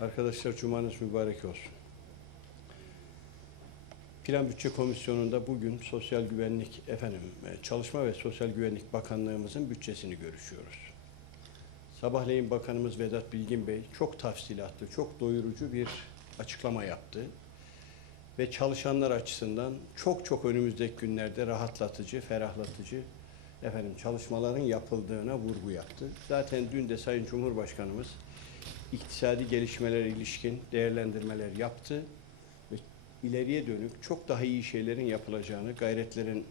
Arkadaşlar cumanız mübarek olsun. Plan Bütçe Komisyonu'nda bugün Sosyal Güvenlik efendim e, Çalışma ve Sosyal Güvenlik Bakanlığımızın bütçesini görüşüyoruz. Sabahleyin Bakanımız Vedat Bilgin Bey çok tafsilatlı, çok doyurucu bir açıklama yaptı. Ve çalışanlar açısından çok çok önümüzdeki günlerde rahatlatıcı, ferahlatıcı efendim çalışmaların yapıldığına vurgu yaptı. Zaten dün de Sayın Cumhurbaşkanımız iktisadi gelişmelere ilişkin değerlendirmeler yaptı ve ileriye dönük çok daha iyi şeylerin yapılacağını, gayretlerin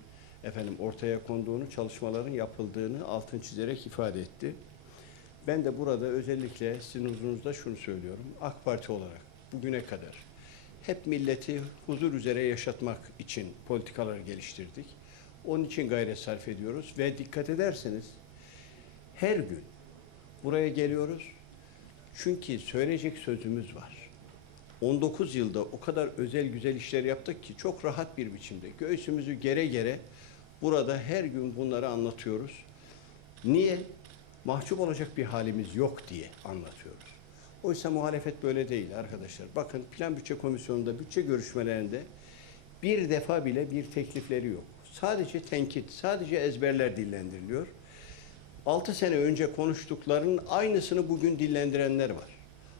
efendim ortaya konduğunu, çalışmaların yapıldığını altın çizerek ifade etti. Ben de burada özellikle sizin huzurunuzda şunu söylüyorum. AK Parti olarak bugüne kadar hep milleti huzur üzere yaşatmak için politikalar geliştirdik. Onun için gayret sarf ediyoruz ve dikkat ederseniz her gün buraya geliyoruz. Çünkü söyleyecek sözümüz var. 19 yılda o kadar özel güzel işler yaptık ki çok rahat bir biçimde göğsümüzü gere gere burada her gün bunları anlatıyoruz. Niye? Mahcup olacak bir halimiz yok diye anlatıyoruz. Oysa muhalefet böyle değil arkadaşlar. Bakın Plan Bütçe Komisyonu'nda bütçe görüşmelerinde bir defa bile bir teklifleri yok. Sadece tenkit, sadece ezberler dillendiriliyor. 6 sene önce konuştuklarının aynısını bugün dillendirenler var.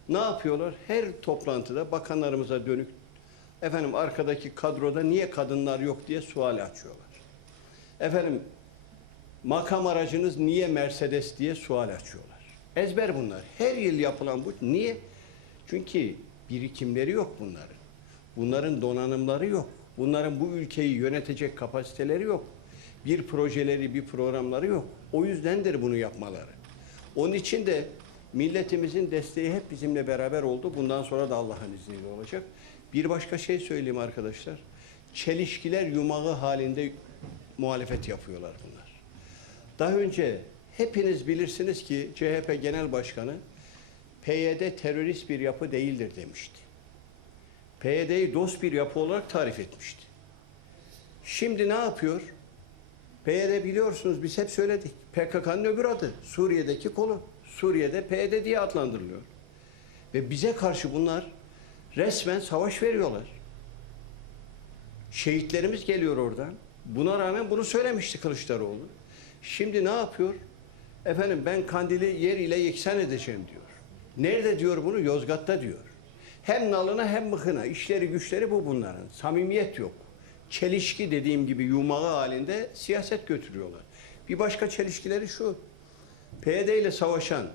Ne yapıyorlar? Her toplantıda bakanlarımıza dönük efendim arkadaki kadroda niye kadınlar yok diye sual açıyorlar. Efendim makam aracınız niye Mercedes diye sual açıyorlar. Ezber bunlar. Her yıl yapılan bu. Niye? Çünkü birikimleri yok bunların. Bunların donanımları yok. Bunların bu ülkeyi yönetecek kapasiteleri yok. Bir projeleri, bir programları yok. O yüzdendir bunu yapmaları. Onun için de milletimizin desteği hep bizimle beraber oldu. Bundan sonra da Allah'ın izniyle olacak. Bir başka şey söyleyeyim arkadaşlar. Çelişkiler yumağı halinde muhalefet yapıyorlar bunlar. Daha önce hepiniz bilirsiniz ki CHP Genel Başkanı PYD terörist bir yapı değildir demişti. PYD'yi dost bir yapı olarak tarif etmişti. Şimdi ne yapıyor? PYD biliyorsunuz biz hep söyledik. PKK'nın öbür adı. Suriye'deki kolu. Suriye'de PYD diye adlandırılıyor. Ve bize karşı bunlar resmen savaş veriyorlar. Şehitlerimiz geliyor oradan. Buna rağmen bunu söylemişti Kılıçdaroğlu. Şimdi ne yapıyor? Efendim ben Kandil'i yer ile yeksan edeceğim diyor. Nerede diyor bunu? Yozgat'ta diyor. Hem nalına hem mıhına. işleri güçleri bu bunların. Samimiyet yok. Çelişki dediğim gibi yumağı halinde siyaset götürüyorlar. Bir başka çelişkileri şu. PYD ile savaşan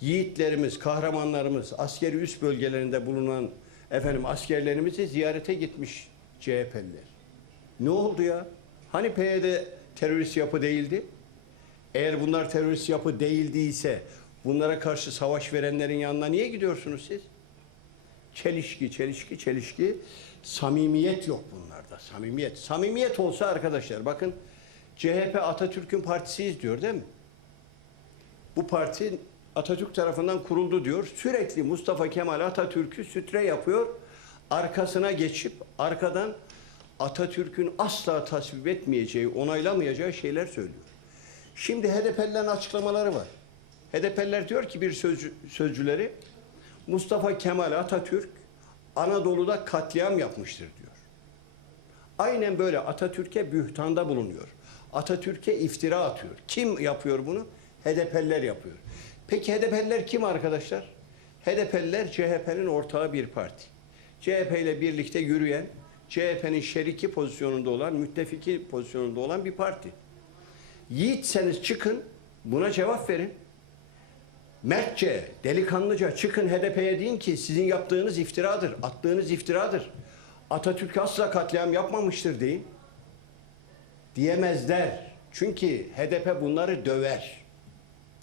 yiğitlerimiz, kahramanlarımız, askeri üst bölgelerinde bulunan efendim askerlerimizi ziyarete gitmiş CHP'liler. Ne oldu ya? Hani PYD terörist yapı değildi? Eğer bunlar terörist yapı değildiyse bunlara karşı savaş verenlerin yanına niye gidiyorsunuz siz? Çelişki, çelişki, çelişki. Samimiyet yok bunlarda. Samimiyet. Samimiyet olsa arkadaşlar bakın CHP Atatürk'ün partisiyiz diyor değil mi? Bu parti Atatürk tarafından kuruldu diyor. Sürekli Mustafa Kemal Atatürk'ü sütre yapıyor. Arkasına geçip arkadan Atatürk'ün asla tasvip etmeyeceği, onaylamayacağı şeyler söylüyor. Şimdi HDP'lilerin açıklamaları var. HDP'liler diyor ki bir sözcü, sözcüleri Mustafa Kemal Atatürk Anadolu'da katliam yapmıştır diyor. Aynen böyle Atatürk'e bühtanda bulunuyor. Atatürk'e iftira atıyor. Kim yapıyor bunu? HDP'liler yapıyor. Peki HDP'liler kim arkadaşlar? HDP'liler CHP'nin ortağı bir parti. CHP ile birlikte yürüyen, CHP'nin şeriki pozisyonunda olan, müttefiki pozisyonunda olan bir parti. Yiğitseniz çıkın, buna cevap verin. Mertçe, delikanlıca çıkın HDP'ye deyin ki sizin yaptığınız iftiradır, attığınız iftiradır. Atatürk asla katliam yapmamıştır deyin. Diyemezler. Çünkü HDP bunları döver.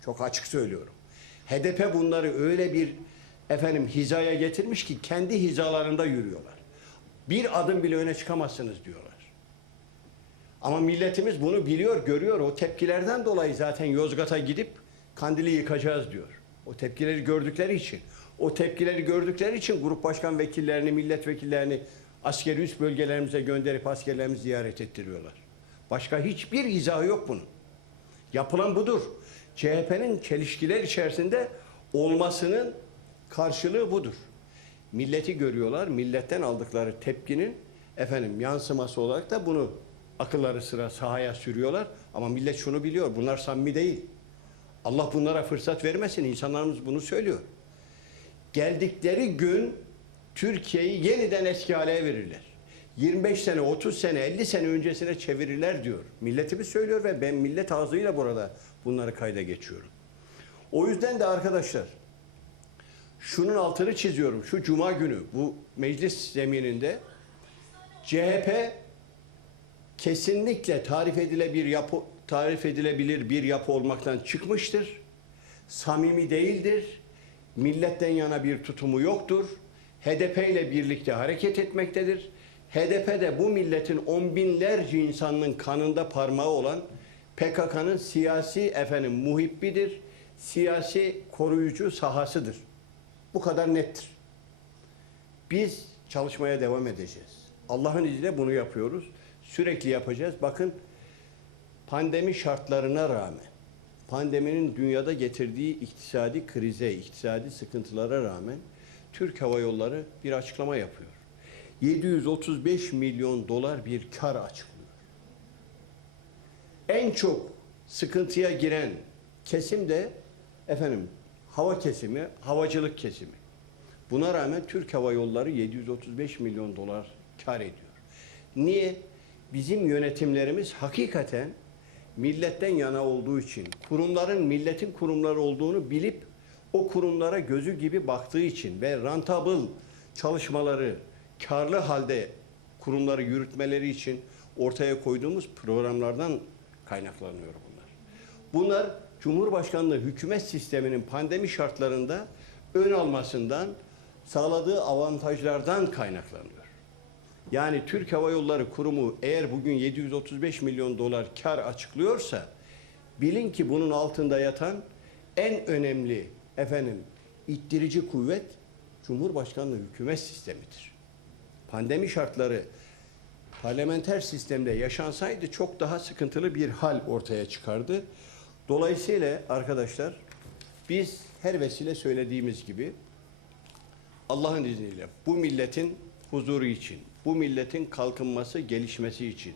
Çok açık söylüyorum. HDP bunları öyle bir efendim hizaya getirmiş ki kendi hizalarında yürüyorlar. Bir adım bile öne çıkamazsınız diyorlar. Ama milletimiz bunu biliyor, görüyor. O tepkilerden dolayı zaten Yozgat'a gidip Kandil'i yıkacağız diyor. O tepkileri gördükleri için. O tepkileri gördükleri için grup başkan vekillerini, milletvekillerini askeri üst bölgelerimize gönderip askerlerimizi ziyaret ettiriyorlar. Başka hiçbir izahı yok bunun. Yapılan budur. CHP'nin çelişkiler içerisinde olmasının Karşılığı budur. Milleti görüyorlar, milletten aldıkları tepkinin efendim yansıması olarak da bunu akılları sıra sahaya sürüyorlar. Ama millet şunu biliyor, bunlar samimi değil. Allah bunlara fırsat vermesin, insanlarımız bunu söylüyor. Geldikleri gün Türkiye'yi yeniden eski hale verirler. 25 sene, 30 sene, 50 sene öncesine çevirirler diyor. Milletimiz söylüyor ve ben millet ağzıyla burada bunları kayda geçiyorum. O yüzden de arkadaşlar şunun altını çiziyorum. Şu cuma günü bu meclis zemininde CHP kesinlikle tarif edilebilir yapı tarif edilebilir bir yapı olmaktan çıkmıştır. Samimi değildir. Milletten yana bir tutumu yoktur. HDP ile birlikte hareket etmektedir. HDP de bu milletin on binlerce insanın kanında parmağı olan PKK'nın siyasi efendim muhibbidir. Siyasi koruyucu sahasıdır. Bu kadar nettir. Biz çalışmaya devam edeceğiz. Allah'ın izniyle bunu yapıyoruz. Sürekli yapacağız. Bakın pandemi şartlarına rağmen, pandeminin dünyada getirdiği iktisadi krize, iktisadi sıkıntılara rağmen Türk Hava Yolları bir açıklama yapıyor. 735 milyon dolar bir kar açıklıyor. En çok sıkıntıya giren kesim de efendim hava kesimi, havacılık kesimi. Buna rağmen Türk Hava Yolları 735 milyon dolar kar ediyor. Niye? Bizim yönetimlerimiz hakikaten milletten yana olduğu için, kurumların milletin kurumları olduğunu bilip o kurumlara gözü gibi baktığı için ve rentable çalışmaları karlı halde kurumları yürütmeleri için ortaya koyduğumuz programlardan kaynaklanıyor bunlar. Bunlar Cumhurbaşkanlığı hükümet sisteminin pandemi şartlarında ön almasından sağladığı avantajlardan kaynaklanıyor. Yani Türk Hava Yolları Kurumu eğer bugün 735 milyon dolar kar açıklıyorsa bilin ki bunun altında yatan en önemli efendim ittirici kuvvet Cumhurbaşkanlığı hükümet sistemidir. Pandemi şartları parlamenter sistemde yaşansaydı çok daha sıkıntılı bir hal ortaya çıkardı. Dolayısıyla arkadaşlar biz her vesile söylediğimiz gibi Allah'ın izniyle bu milletin huzuru için, bu milletin kalkınması, gelişmesi için,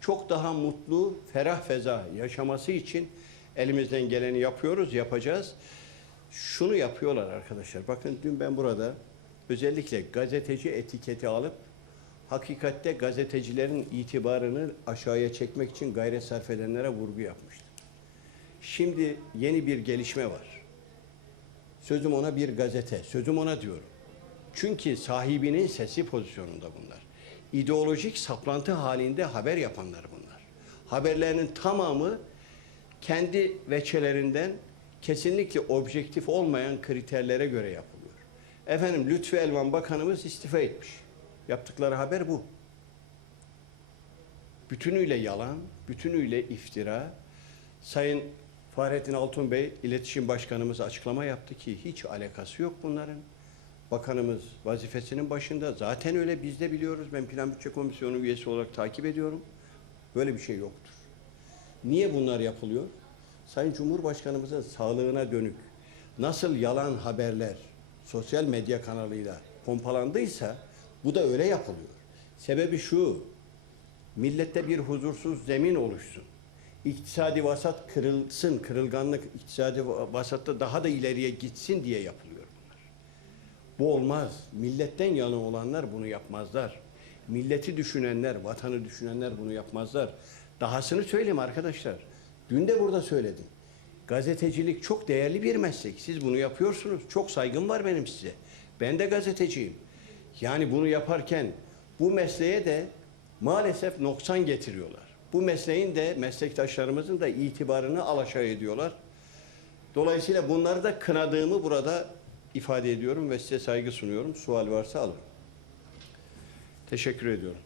çok daha mutlu, ferah feza yaşaması için elimizden geleni yapıyoruz, yapacağız. Şunu yapıyorlar arkadaşlar. Bakın dün ben burada özellikle gazeteci etiketi alıp hakikatte gazetecilerin itibarını aşağıya çekmek için gayret sarf edenlere vurgu yapmıştım. Şimdi yeni bir gelişme var. Sözüm ona bir gazete, sözüm ona diyorum. Çünkü sahibinin sesi pozisyonunda bunlar. İdeolojik saplantı halinde haber yapanlar bunlar. Haberlerinin tamamı kendi veçelerinden kesinlikle objektif olmayan kriterlere göre yapılıyor. Efendim Lütfü Elvan Bakanımız istifa etmiş. Yaptıkları haber bu. Bütünüyle yalan, bütünüyle iftira. Sayın Fahrettin Altun Bey, İletişim Başkanımız açıklama yaptı ki hiç alakası yok bunların. Bakanımız vazifesinin başında. Zaten öyle biz de biliyoruz. Ben Plan Bütçe Komisyonu üyesi olarak takip ediyorum. Böyle bir şey yoktur. Niye bunlar yapılıyor? Sayın Cumhurbaşkanımızın sağlığına dönük nasıl yalan haberler sosyal medya kanalıyla pompalandıysa bu da öyle yapılıyor. Sebebi şu, millette bir huzursuz zemin oluşsun. İktisadi vasat kırılsın, kırılganlık iktisadi vasatta daha da ileriye gitsin diye yapılıyor. Bu olmaz. Milletten yana olanlar bunu yapmazlar. Milleti düşünenler, vatanı düşünenler bunu yapmazlar. Dahasını söyleyeyim arkadaşlar. Dün de burada söyledim. Gazetecilik çok değerli bir meslek. Siz bunu yapıyorsunuz. Çok saygım var benim size. Ben de gazeteciyim. Yani bunu yaparken bu mesleğe de maalesef noksan getiriyorlar. Bu mesleğin de meslektaşlarımızın da itibarını alaşağı ediyorlar. Dolayısıyla bunları da kınadığımı burada ifade ediyorum ve size saygı sunuyorum. Sual varsa alın. Teşekkür ediyorum.